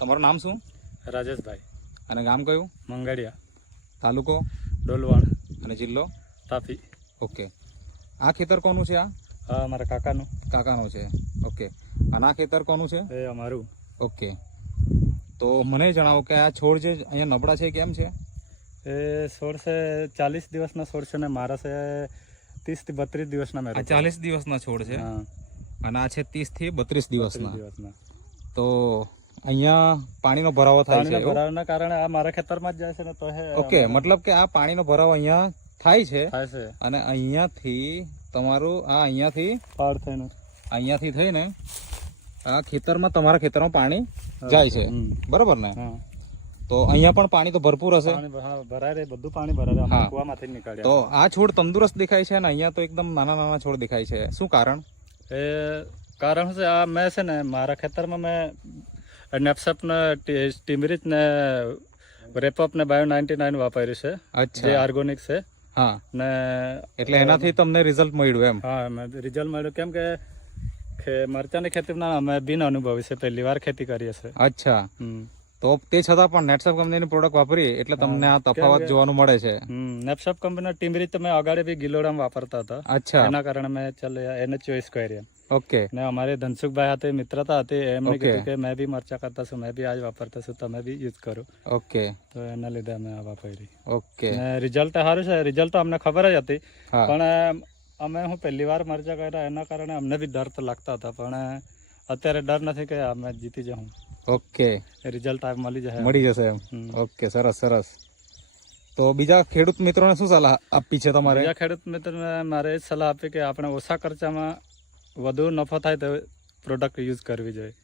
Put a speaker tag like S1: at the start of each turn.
S1: તમારું નામ શું?
S2: રાજેશભાઈ.
S1: અને ગામ કયું?
S2: મંગળિયા.
S1: તાલુકો?
S2: ડોલવાણ
S1: અને જિલ્લો?
S2: તાપી.
S1: ઓકે. આ ખેતર કોનું છે આ?
S2: હા અમારા કાકાનું.
S1: કાકાનું છે. ઓકે. અને આ ખેતર કોનું છે?
S2: એ અમારું.
S1: ઓકે. તો મને જણાવો કે આ છોડ જે અહીંયા નબળા છે કેમ છે?
S2: એ છોડ છે ચાલીસ દિવસના છોડ છે ને મારા છે ત્રીસથી બત્રીસ દિવસના મેં
S1: ચાલીસ દિવસના છોડ છે?
S2: હા.
S1: અને આ છે ત્રીસથી બત્રીસ દિવસના.
S2: દિવસના.
S1: તો અહીંયા પાણીનો ભરાવો થાય છે
S2: ભરાવાના કારણે આ મારા ખેતરમાં જ જાય છે ને તો
S1: ઓકે મતલબ કે આ પાણીનો ભરાવો અહીંયા થાય છે
S2: થાય છે.
S1: અને અહીંયાથી તમારું આ અહીંયાથી
S2: પાર થઈને.
S1: અહીંયાથી થઈને આ ખેતરમાં તમારા ખેતરમાં પાણી જાય છે. બરાબર ને? તો અહીંયા પણ પાણી તો ભરપૂર હશે?
S2: ભરાય રે બધું પાણી ભરાય. કુવામાંથી નીકળે
S1: તો આ છોડ તંદુરસ્ત દેખાય છે અને અહીંયા તો એકદમ નાના નાના છોડ દેખાય છે. શું કારણ?
S2: એ કારણ છે આ મેં છે ને મારા ખેતરમાં મેં નેપસપ ને ટીમરીચ ને રેપઅપ ને બાયો નાઇન્ટી નાઇન વાપર્યું છે. જે
S1: અચ્છા
S2: ઓર્ગોનિક છે.
S1: હા.
S2: ને
S1: એટલે એનાથી તમને રિઝલ્ટ મળ્યું એમ?
S2: હા રિઝલ્ટ મળ્યું. કેમ કે મરચાની ખેતીમાં અમે બિન અનુભવી છે. પહેલી વાર ખેતી કરીએ છે
S1: અચ્છા. તો તે છતાં પણ નેટસેપ કંપનીની પ્રોડક્ટ વાપરી એટલે તમને આ તફાવત જોવાનું મળે છે.
S2: નેટસેપ કંપનીના ટીમરીચ તો મેં અગાડે બી ગિલોડામાં વાપરતા હતા.
S1: અચ્છા.
S2: એના કારણે મેં ચાલ એને ચોઈસ કરી
S1: ઓકે.
S2: ને અમારે ધનસુખભાઈ હાથે મિત્રતા હતી એમને કીધું કે મેં બી મરચા કરતા છું મેં બી આજ વાપરતા છું તમે બી યુઝ કરો.
S1: ઓકે.
S2: તો એના લીધે અમે આ વાપરી.
S1: ઓકે.
S2: ને રિઝલ્ટ સારું છે રિઝલ્ટ તો અમને ખબર જ હતી. પણ અમે હું પહેલી વાર મરચા કર્યા એના કારણે અમને બી ડર તો લાગતા હતા પણ અત્યારે ડર નથી કે અમે જીતી જાઉં.
S1: ઓકે.
S2: રિઝલ્ટ આ મળી જશે.
S1: મળી જશે એમ. ઓકે સરસ સરસ. તો બીજા ખેડૂત મિત્રોને શું સલાહ આપી છે તમારે?
S2: બીજા ખેડૂત મિત્રોને મારે એ સલાહ આપી કે આપણે ઓછા ખર્ચામાં વધુ નફો થાય તો પ્રોડક્ટ યુઝ કરવી જોઈએ.